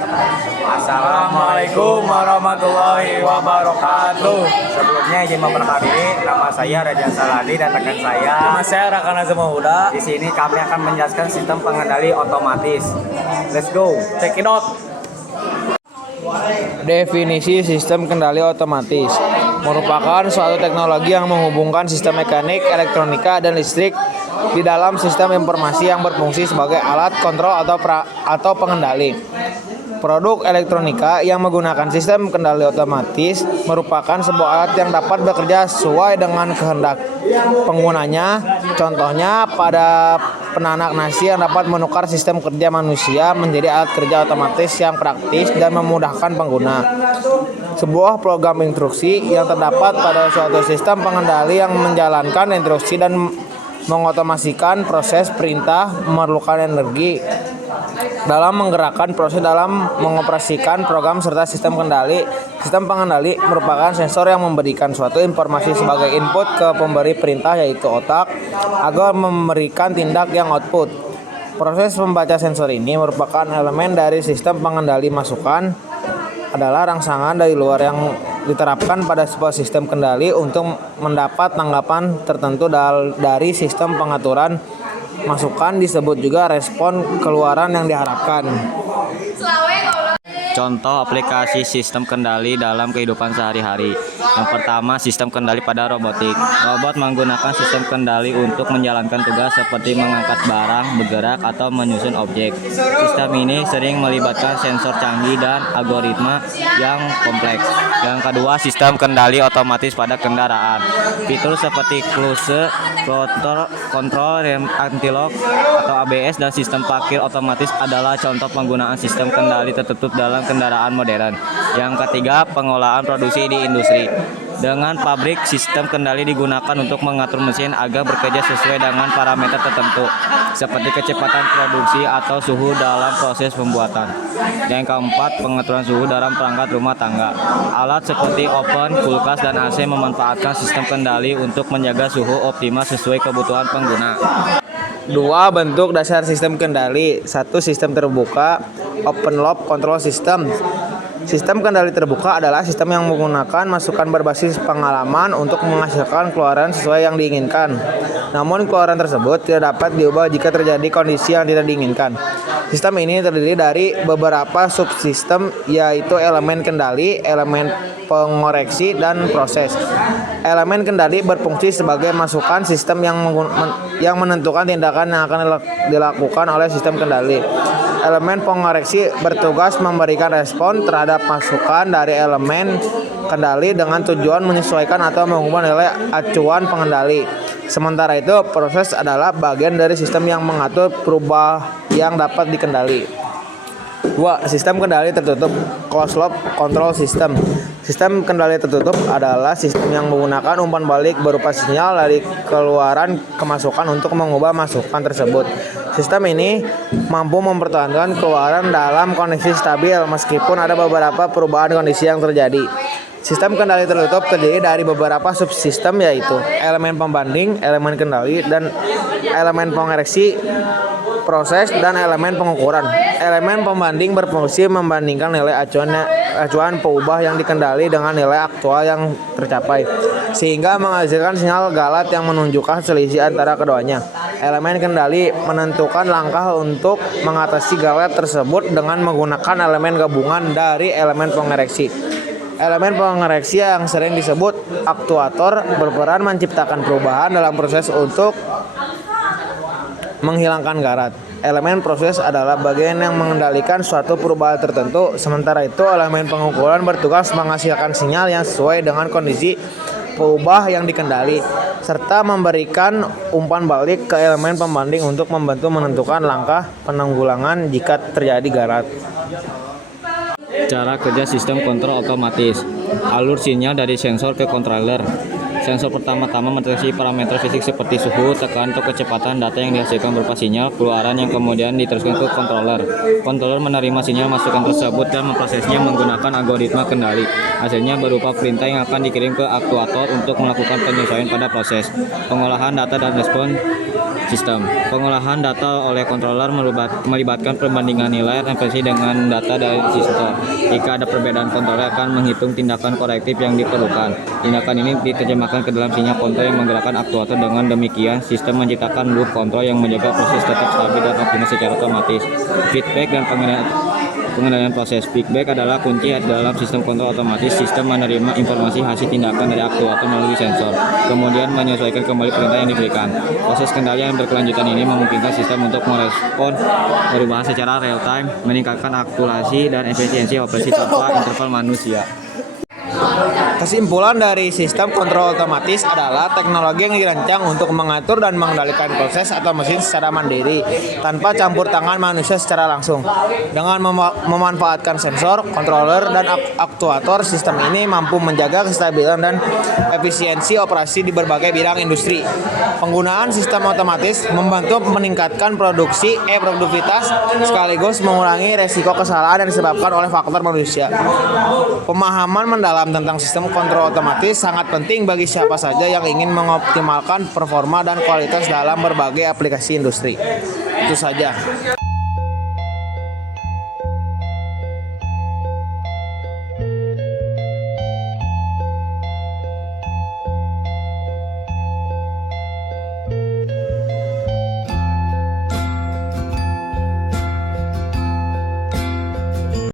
Assalamualaikum warahmatullahi wabarakatuh. Sebelumnya izin memperkenalkan diri, nama saya Rajan Saladi dan rekan saya. Nama saya Rakana Zemahuda. Di sini kami akan menjelaskan sistem pengendali otomatis. Let's go. Check it out. Definisi sistem kendali otomatis merupakan suatu teknologi yang menghubungkan sistem mekanik, elektronika, dan listrik di dalam sistem informasi yang berfungsi sebagai alat kontrol atau pengendali. Produk elektronika yang menggunakan sistem kendali otomatis merupakan sebuah alat yang dapat bekerja sesuai dengan kehendak penggunanya. Contohnya pada penanak nasi yang dapat menukar sistem kerja manusia menjadi alat kerja otomatis yang praktis dan memudahkan pengguna. Sebuah program instruksi yang terdapat pada suatu sistem pengendali yang menjalankan instruksi dan mengotomasikan proses perintah memerlukan energi dalam menggerakkan proses dalam mengoperasikan program serta sistem kendali. Sistem pengendali merupakan sensor yang memberikan suatu informasi sebagai input ke pemberi perintah yaitu otak agar memberikan tindak yang output. Proses membaca sensor ini merupakan elemen dari sistem pengendali. Masukan adalah rangsangan dari luar yang diterapkan pada sebuah sistem kendali untuk mendapat tanggapan tertentu dari sistem pengaturan. Masukan disebut juga respon keluaran yang diharapkan. Contoh aplikasi sistem kendali dalam kehidupan sehari-hari. Yang pertama, sistem kendali pada robotik. Robot menggunakan sistem kendali untuk menjalankan tugas seperti mengangkat barang, bergerak, atau menyusun objek. Sistem ini sering melibatkan sensor canggih dan algoritma yang kompleks. Yang kedua, sistem kendali otomatis pada kendaraan. Fitur seperti cruise control, rem anti-lock, atau ABS, dan sistem parkir otomatis adalah contoh penggunaan sistem kendali tertutup dalam kendaraan modern. Yang ketiga, pengolahan produksi di industri. Dengan pabrik, sistem kendali digunakan untuk mengatur mesin agar bekerja sesuai dengan parameter tertentu, seperti kecepatan produksi atau suhu dalam proses pembuatan. Yang keempat, pengaturan suhu dalam perangkat rumah tangga. Alat seperti oven, kulkas, dan AC memanfaatkan sistem kendali untuk menjaga suhu optimal sesuai kebutuhan pengguna. Dua bentuk dasar sistem kendali. Satu, sistem terbuka, open loop control system. Sistem kendali terbuka adalah sistem yang menggunakan masukan berbasis pengalaman untuk menghasilkan keluaran sesuai yang diinginkan. Namun keluaran tersebut tidak dapat diubah jika terjadi kondisi yang tidak diinginkan. Sistem ini terdiri dari beberapa subsistem, yaitu elemen kendali, elemen pengoreksi, dan proses. Elemen kendali berfungsi sebagai masukan sistem yang menentukan tindakan yang akan dilakukan oleh sistem kendali. Elemen pengoreksi bertugas memberikan respon terhadap masukan dari elemen kendali dengan tujuan menyesuaikan atau mengubah nilai acuan pengendali. Sementara itu, proses adalah bagian dari sistem yang mengatur perubahan yang dapat dikendali. 2. Sistem kendali tertutup, closed loop control system. Sistem kendali tertutup adalah sistem yang menggunakan umpan balik berupa sinyal dari keluaran kemasukan untuk mengubah masukan tersebut. Sistem ini mampu mempertahankan keluaran dalam kondisi stabil meskipun ada beberapa perubahan kondisi yang terjadi. Sistem kendali tertutup terdiri dari beberapa subsistem, yaitu elemen pembanding, elemen kendali, dan elemen pengoreksi, proses, dan elemen pengukuran. Elemen pembanding berfungsi membandingkan nilai acuan peubah yang dikendali dengan nilai aktual yang tercapai, sehingga menghasilkan sinyal galat yang menunjukkan selisih antara keduanya. Elemen kendali menentukan langkah untuk mengatasi galet tersebut dengan menggunakan elemen gabungan dari elemen pengoreksi. Elemen pengoreksi yang sering disebut aktuator berperan menciptakan perubahan dalam proses untuk menghilangkan garat. Elemen proses adalah bagian yang mengendalikan suatu perubahan tertentu. Sementara itu, elemen pengukuran bertugas menghasilkan sinyal yang sesuai dengan kondisi peubah yang dikendali, serta memberikan umpan balik ke elemen pembanding untuk membantu menentukan langkah penanggulangan jika terjadi garat. Cara kerja sistem kontrol otomatis. Alur sinyal dari sensor ke controller. Sensor pertama-tama mendeteksi parameter fisik seperti suhu, tekanan, atau kecepatan. Data yang dihasilkan berupa sinyal keluaran yang kemudian diteruskan ke controller. Controller menerima sinyal masukan tersebut dan memprosesnya menggunakan algoritma kendali. Hasilnya berupa perintah yang akan dikirim ke aktuator untuk melakukan penyesuaian pada proses. Pengolahan data dan respon sistem. Pengolahan data oleh controller melibatkan perbandingan nilai referensi dengan data dari sistem. Jika ada perbedaan, controller akan menghitung tindakan korektif yang diperlukan. Tindakan ini diterjemahkan ke dalam sinyal kontrol yang menggerakkan aktuator. Dengan demikian, sistem menciptakan loop kontrol yang menjaga proses tetap stabil dan optimal secara otomatis. Feedback dan pengendalian proses. Feedback adalah kunci dalam sistem kontrol otomatis. Sistem menerima informasi hasil tindakan dari aktuator melalui sensor, kemudian menyesuaikan kembali perintah yang diberikan. Proses kendali yang berkelanjutan ini memungkinkan sistem untuk merespon perubahan secara real time, meningkatkan akurasi dan efisiensi operasi tanpa interval manusia. Kesimpulan dari sistem kontrol otomatis adalah teknologi yang dirancang untuk mengatur dan mengendalikan proses atau mesin secara mandiri tanpa campur tangan manusia secara langsung. Dengan memanfaatkan sensor, controller, dan aktuator, sistem ini mampu menjaga kestabilan dan efisiensi operasi di berbagai bidang industri. Penggunaan sistem otomatis membantu meningkatkan produktivitas sekaligus mengurangi resiko kesalahan yang disebabkan oleh faktor manusia. Pemahaman mendalam tentang sistem kontrol otomatis sangat penting bagi siapa saja yang ingin mengoptimalkan performa dan kualitas dalam berbagai aplikasi industri. Itu saja.